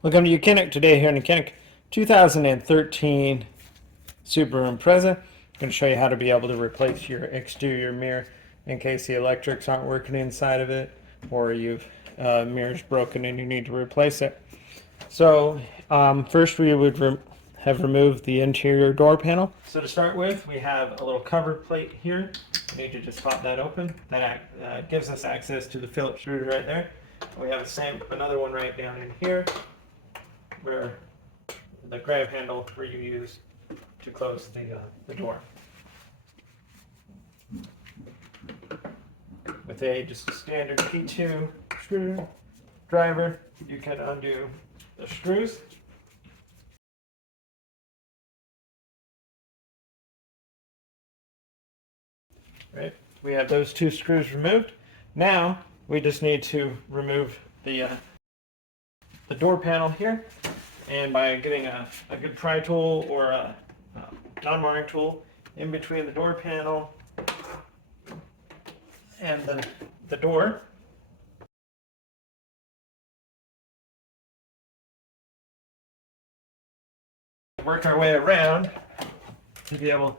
Welcome to YOUCANIC. Today here in YOUCANIC 2013 Subaru Impreza. I'm going to show you how to be able to replace your exterior mirror in case the electrics aren't working inside of it or you've mirror's broken and you need to replace it. So first we would have removed the interior door panel. So to start with, we have a little cover plate here. We need to just pop that open. That gives us access to the Phillips screws right there. We have another one right down in here, where the grab handle where you use to close the door. With just a standard P2 screwdriver, you can undo the screws. Right, we have those two screws removed. Now we just need to remove the door panel here, and by getting a good pry tool or a non-marring tool in between the door panel and the door, work our way around to be able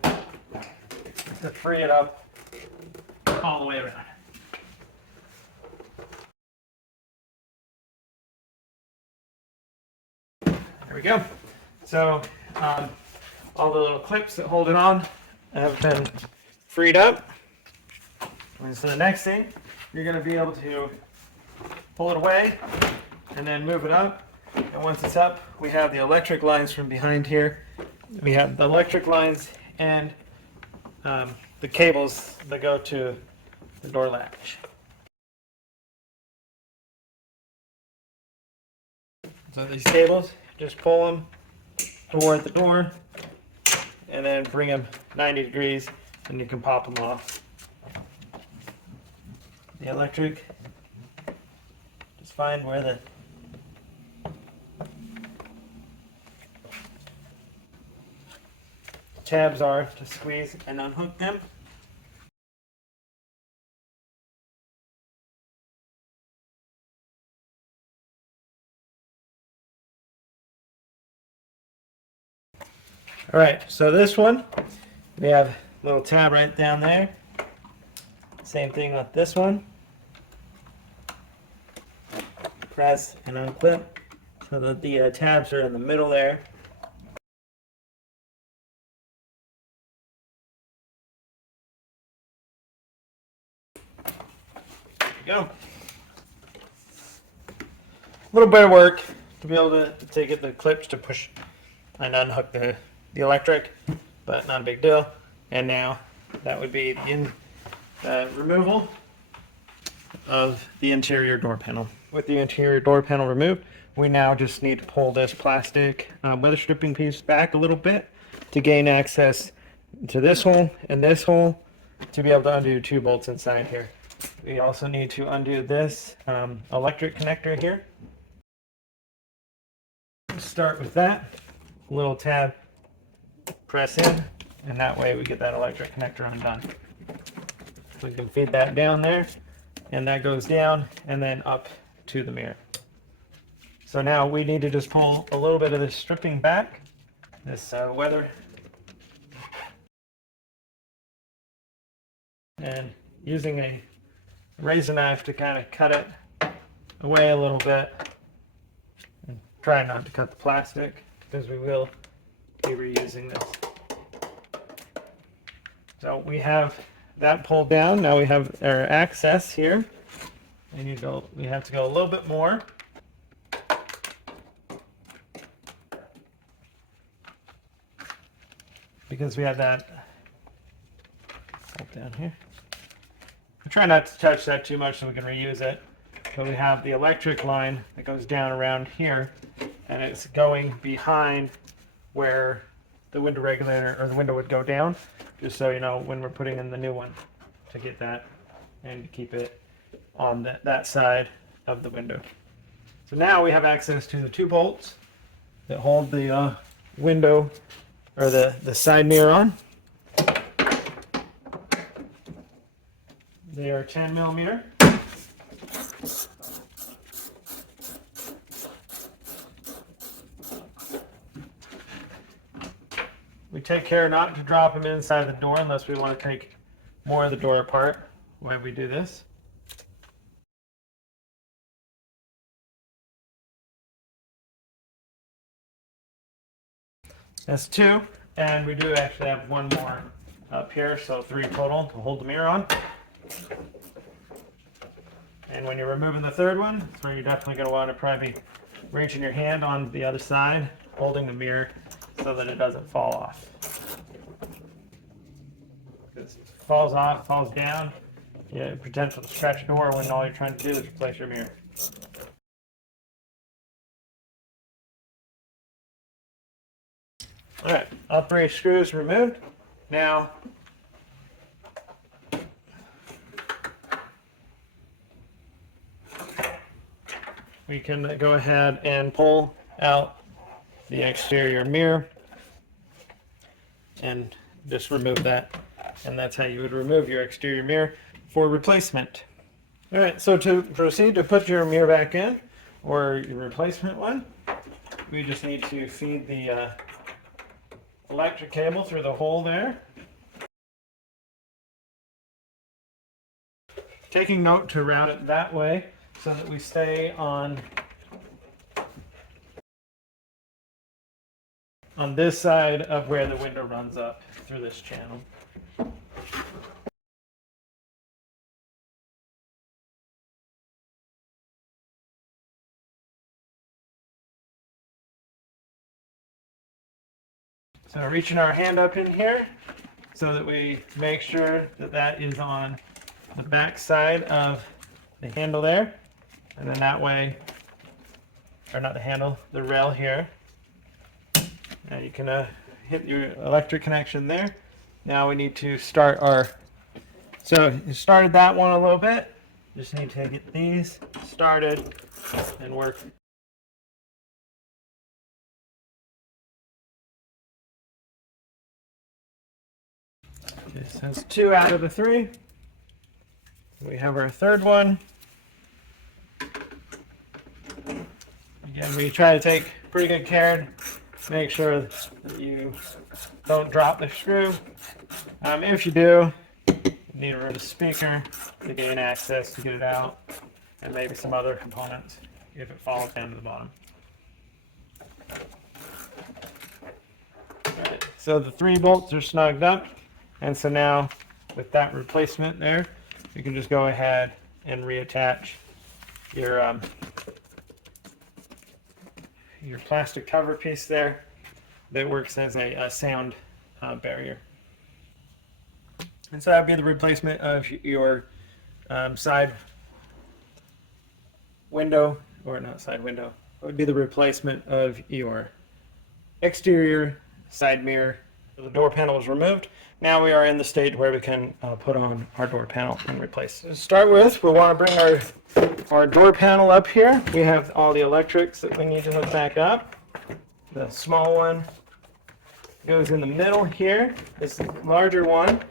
to free it up all the way around. There we go. So all the little clips that hold it on have been freed up. And so the next thing, you're going to be able to pull it away and then move it up. And once it's up, we have the electric lines from behind here. We have the electric lines and the cables that go to the door latch. So these cables, just pull them toward the door and then bring them 90 degrees and you can pop them off. The electric, just find where the tabs are to squeeze and unhook them. All right, so this one, we have a little tab right down there. Same thing with this one. Press and unclip so that the tabs are in the middle there. There you go. A little bit of work to be able to get the clips to push and unhook the electric, but not a big deal. And now that would be the removal of the interior door panel. With the interior door panel removed, we now just need to pull this plastic weather stripping piece back a little bit to gain access to this hole and this hole to be able to undo two bolts inside here. We also need to undo this electric connector here. Start with that little tab, press in, and that way we get that electric connector undone. We can feed that down there, and that goes down and then up to the mirror. So now we need to just pull a little bit of this stripping back, this weather, and using a razor knife to kind of cut it away a little bit. And try not to cut the plastic because we will be reusing this. So we have that pulled down. Now we have our access here, and we have to go a little bit more. Because we have that down here. I try not to touch that too much so we can reuse it. So we have the electric line that goes down around here, and it's going behind where the window regulator or the window would go down, just so you know when we're putting in the new one to get that and keep it on that side of the window. So now we have access to the two bolts that hold the window or the side mirror on. They are 10 millimeter. take care not to drop them inside the door unless we want to take more of the door apart when we do this. That's 2, and we do actually have 1 more up here, so 3 total to hold the mirror on. And when you're removing the 3rd one, that's where you're definitely going to want to probably be reaching your hand on the other side, holding the mirror so that it doesn't fall off. Because if it falls off, falls down, you have potential to scratch the door when all you're trying to do is replace your mirror. Alright, all 3 screws removed. Now, we can go ahead and pull out the exterior mirror and just remove that. And that's how you would remove your exterior mirror for replacement. Alright, so to proceed to put your mirror back in, or your replacement one, we just need to feed the electric cable through the hole there. Taking note to route it that way so that we stay on this side of where the window runs up through this channel. So reaching our hand up in here so that we make sure that that is on the back side of the handle there. And then that way, or not the handle, the rail here. And you can hit your electric connection there. Now we need to start our, so you started that one a little bit. Just need to get these started and work. Okay, so that's 2 out of the 3. We have our 3rd one. Again, we try to take pretty good care to make sure that you don't drop the screw. If you do, you need to remove the speaker to gain access to get it out, and maybe some other components if it falls down to the bottom. Alright, so the 3 bolts are snugged up. And so now, with that replacement there, you can just go ahead and reattach your plastic cover piece there that works as a sound barrier. And so that would be the replacement of your side window, or not side window. It would be the replacement of your exterior side mirror. The door panel is removed. Now we are in the stage where we can put on our door panel and replace. To start with, we'll want to bring our door panel up here. We have all the electrics that we need to hook back up. The small one goes in the middle here. This larger one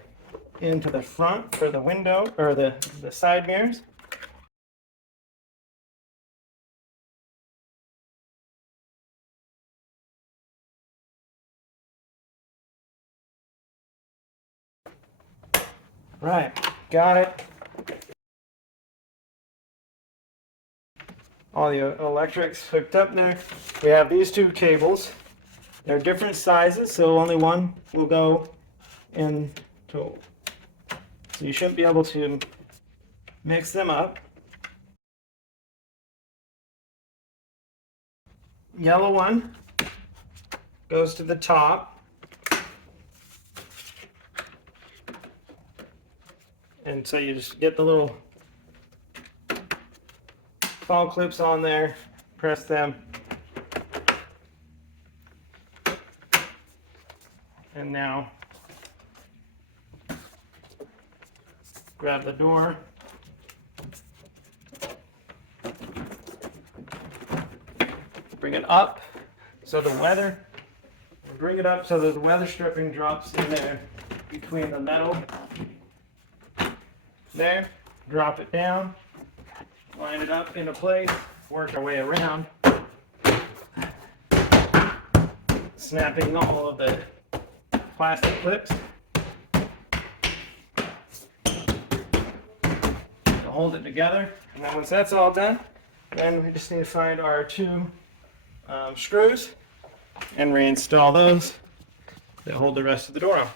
into the front for the window, or the side mirrors. Right, got it. All the electrics hooked up there. We have these 2 cables. They're different sizes, so only one will go in total. So you shouldn't be able to mix them up. Yellow one goes to the top. And so you just get the little fall clips on there, press them, and now grab the door, bring it up so the weather, bring it up so that the weather stripping drops in there between the metal. There, drop it down, line it up into place, work our way around, snapping all of the plastic clips to hold it together. And then once that's all done, then we just need to find our two screws and reinstall those that hold the rest of the door on.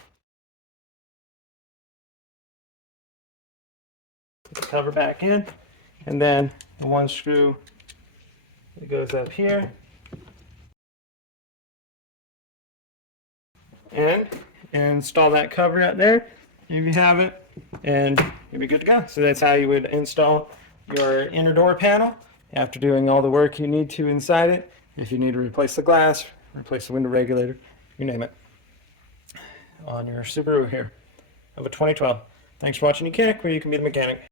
Put the cover back in, and then the one screw that goes up here, and install that cover out there. If you have it, and you'll be good to go. So that's how you would install your inner door panel after doing all the work you need to inside it. If you need to replace the glass, replace the window regulator, you name it, on your Subaru here of a 2012. Thanks for watching YOUCANIC, where you can be the mechanic.